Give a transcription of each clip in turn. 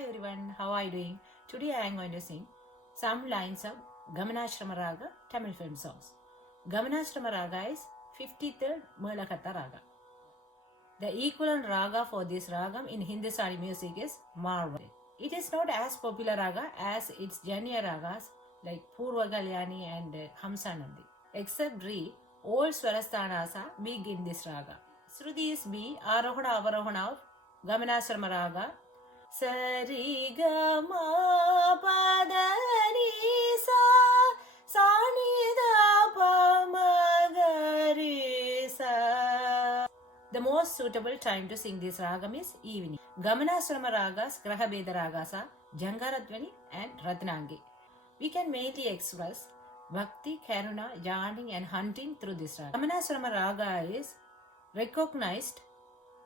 Hi everyone, how are you doing? Today I am going to sing some lines of Gamanashrama Raga Tamil film songs. Gamanashrama Raga is 53rd Merlakatha Raga. The equivalent raga for this ragam in Hindustani music is Marva. It is not as popular raga as its junior ragas like Purva Kalyani and Hamsanandi. Except Re, all Swarasthanas are big in this raga. Shruti is B, Arohana Avarohana of Gamanashrama Raga. Sari ga ma pa da ni sa sa ni da pa ma ga re sa. The most suitable time to sing this ragam is evening. Gamanashrama ragas, Grahabeda ragas are Jangaradvani and Ratnangi. We can mainly express Bhakti, Karuna, yearning and hunting through this raga. Gamanashrama raga is recognized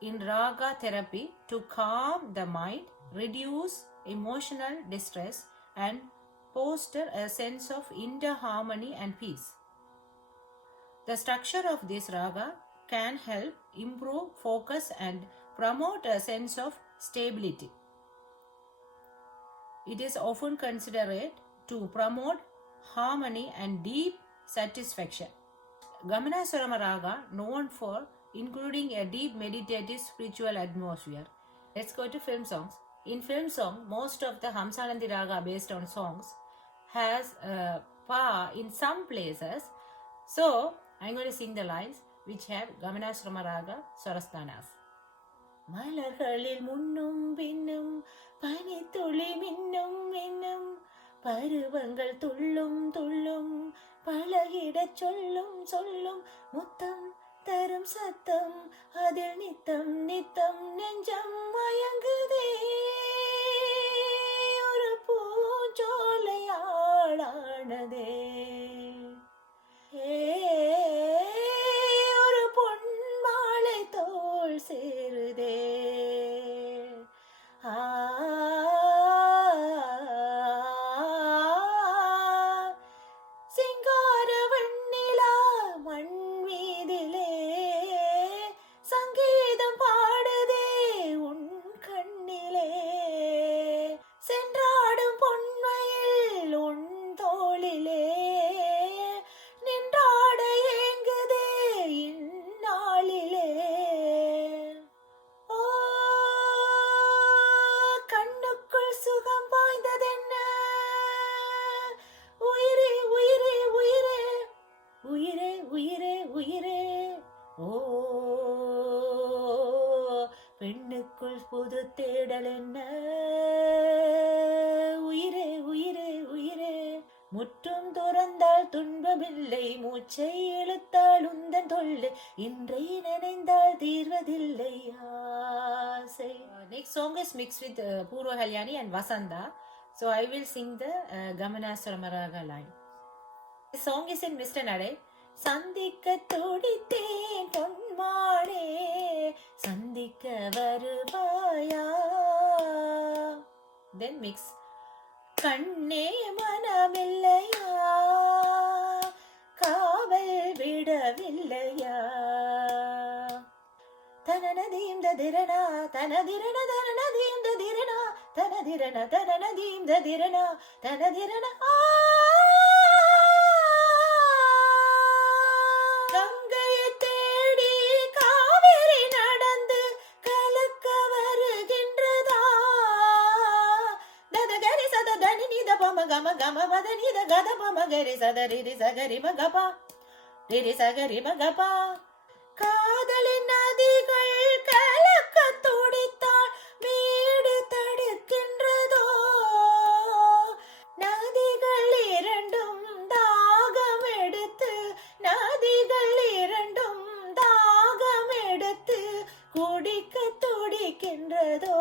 in raga therapy to calm the mind, reduce emotional distress and foster a sense of inner harmony and peace. The structure of this raga can help improve focus and promote a sense of stability. It is often considered to promote harmony and deep satisfaction. Gamanashrama raga known for including a deep meditative spiritual atmosphere. Let's go to film songs. In film song, most of the Hamsanandi raga based on songs has a pa in some places. So, I'm going to sing the lines which have Gamanashrama raga Swarasthanas. மலர்களில் முன்னும் பின்னும் பனித்துளி மின்னும் மின்னும் பருவங்கள் துள்ளும் துள்ளும் பழகிடச் சொல்லும் சொல்லும் முத்தம் தரும் சத்தம் அதில் நித்தம் நித்தம் நெஞ்சம் மயங்குதே ஒரு பூஞ்சோலையாளானதே ஒரு பொன்மாலை தோள் சேருதே சிங்கார வண்ணிலா மண் மீதிலே சங்கீதம் பாடுதே உன் கண்ணிலே சென்றாடும் பொன்மையில் உன் தோளிலே நின்றாட ஏங்குதே இந்நாளிலே ஓ கண்ணுக்குள் சுகம் பாய்ந்ததென்ன உயிரே உயிரே உயிரே உயிரே உயிரே உயிரே ஓ பெண்ணுக்குள் புது தேடல் என்ன உயிரே உயிரே உயிரே முற்றும் துறந்தால் துன்பமில்லை மூச்சை இழுத்தால் உந்தன் தொல்லை இன்றை நினைந்தால் தீர்வதில்லை ஆசை. Next song is mixed with Purva Kalyani and Vasanta. So I will sing the Gamanashrama raga line. This song is in Mr. Nade. சந்திக்க துடித்தேன் பொன்மானே சந்திக்க வருவாயா. Then mix. கண்ணே மனமில்லையா காவல் விடவில்லையா தனனதீம் ததிரணா தனதிரண தனனதீம் ததிரணா தனதிரண தனனதீம் ததிரணா தனதிரண கங்கையை தேடி காவிரி நடந்து கலக்க வருகின்றதா ததகரி சததனி நித பம கம கம பதனி த கத பம கரி சதரி ரி சகரி மகபா ரி சகரி மகபா காதலின் நதிகள் கலக்க துடித்தால் வீடு தடுக்கின்றதோ நதிகள் இரண்டும் தாகம் எடுத்து நதிகள் இரண்டும் தாகம் எடுத்து குடிக்க துடிக்கின்றதோ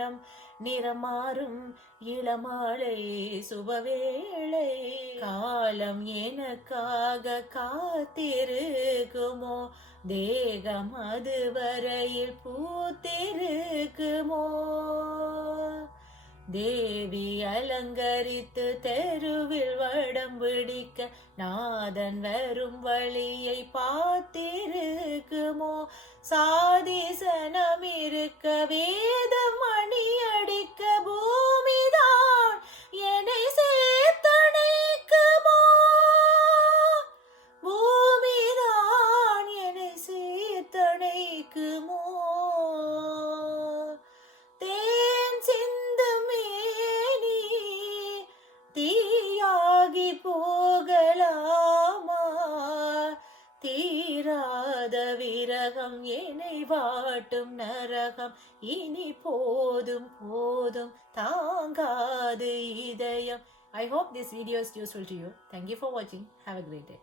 மனம் நிறமாறும் இளமாலை சுபவேளை காலம் எனக்காக காத்திருக்குமோ தேகம் அதுவரையில் பூத்திருக்குமோ தேவி அலங்கரித்து தெருவில் வடம் பிடிக்க நாதன் வரும் வழியை பார்த்திருக்குமோ சாதிசனம் இருக்க வேதம் மணி அடிக்க பூமிதான் என்னை சேர்த்தணைக்குமோ பூமிதான் என்னை சேர்த்தணைக்குமோ தீயாகி போகலாமா தீராத விரகம் என்னை வாட்டும் நரகம் இனி போதும் போதும் தாங்காது இதயம். I hope this video is useful to you. Thank you for watching. Have a great day.